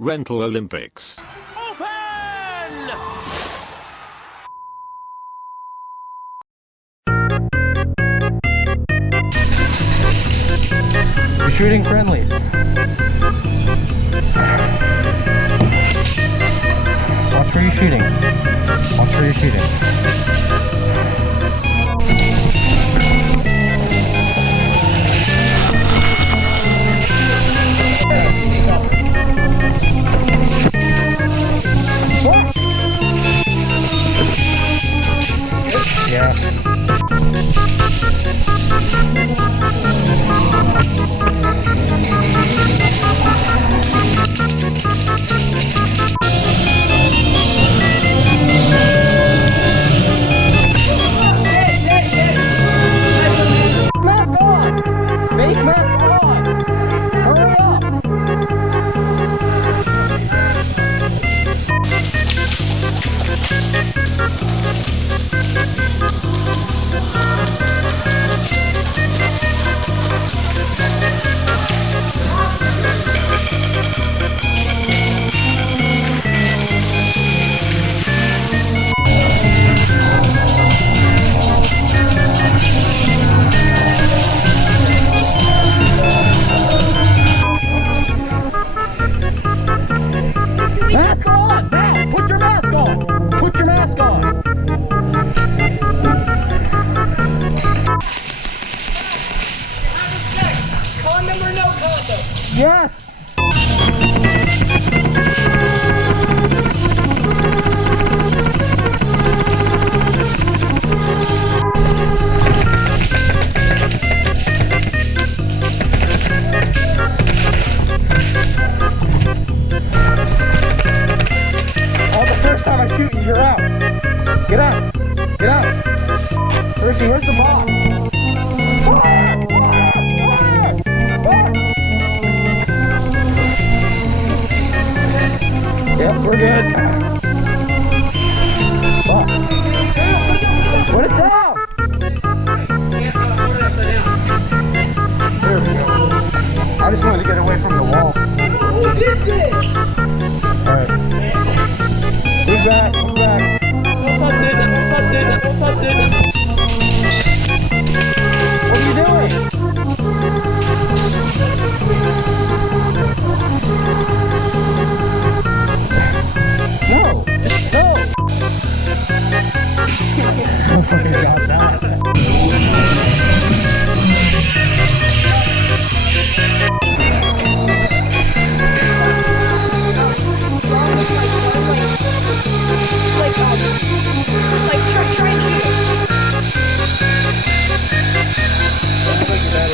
Rental Olympics. Open! You're shooting friendlies. Watch where you're shooting. Watch where you're shooting. Yeah. Mask on! Face mask on! Hurry up! Mask on! Now! Put your mask on! Put your mask on! Condom or no condom? Yes! Oh, the first time I shoot you, you're out. Get out. Get out. Percy, where's the box? Fire! Fire! Fire! Fire! Yep, we're good. Oh. Put it down! There we go. I just wanted to get away from the wall. Who did this? Alright. Move back, move back. Don't touch it, don't touch it, don't touch it. What are you doing? No! No! Oh my god, that. Try and shoot it. No, it's not dead.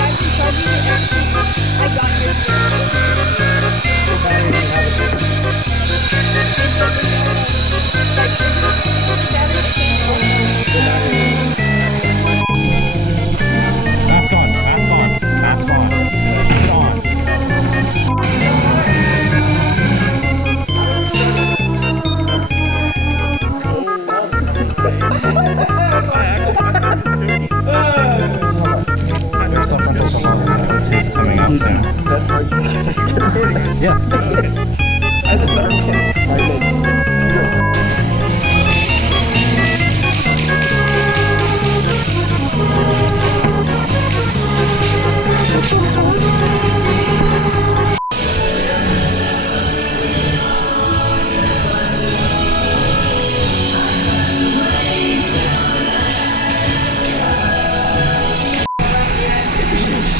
I've been charging it ever since I got here. Mask on, mask on, mask on. Put it on. There's some frontal is coming up soon. That's part. Yes. I just started kidding. I did.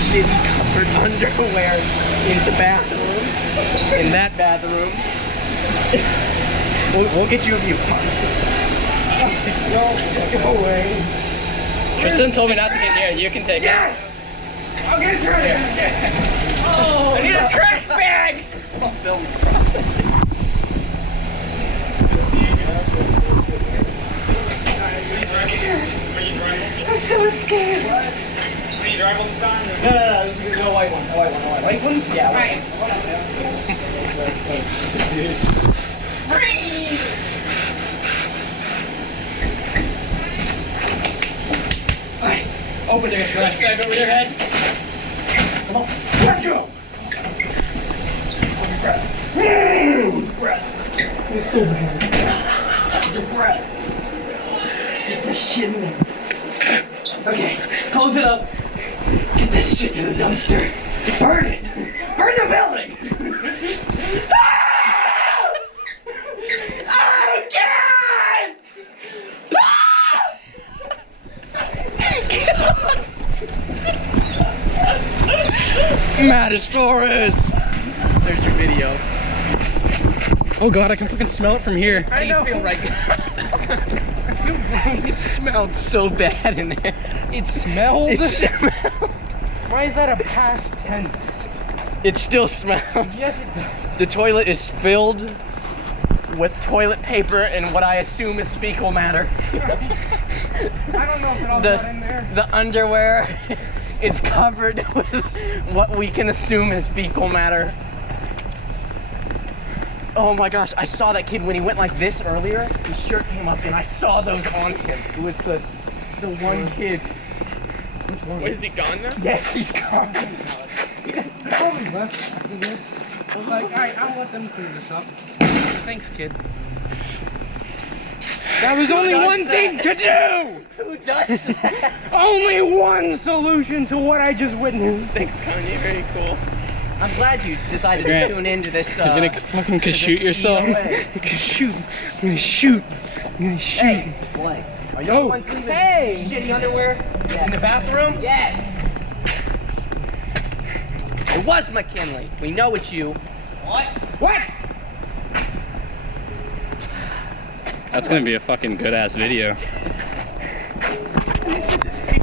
Shitty covered underwear in the bathroom. In that bathroom. We'll get you a view. No, just go away. Tristan told me not to get near it. You can take Yes! I'll get it right here. Oh, I need a trash bag! I'll film the process. I'm scared. I'm so scared. Are you driving this time? No, this is a white one. A white one. White one? Yeah, white one. Freeze! Alright, open it. Trash bag over your head. Come on, let's go! It's so bad. Your breath. Get this shit in there. Okay, close it up. Get this shit to the dumpster. Burn it. Burn the building. Ah! Oh, God! Maddest Torres! There's your video. Oh god, I can fucking smell it from here. How do you feel right now? It smelled so bad in there. It smelled? It smelled. Why is that a past tense? It still smells. Yes, it does. The toilet is filled with toilet paper and what I assume is fecal matter. I don't know if it all got in there. The underwear is covered with what we can assume is fecal matter. Oh my gosh, I saw that kid when he went like this earlier. His shirt came up and I saw those on him. It was the one kid. Which one? Wait, is he gone now? Yes, he's gone. Probably left after this. I was like, alright, I'll let them clean this up. Thanks, kid. That was only one thing to do! Who does that? Only one solution to what I just witnessed. Thanks, Kanye. Very cool. I'm glad you decided Grant, to tune into this. You're gonna fucking shoot yourself. Shoot. I'm gonna shoot. I'm gonna shoot. Hey, what? Are you Oh, the ones leaving hey. shitty underwear in the bathroom? Yes. It was McKinley. We know it's you. What? What? That's gonna be a fucking good ass video.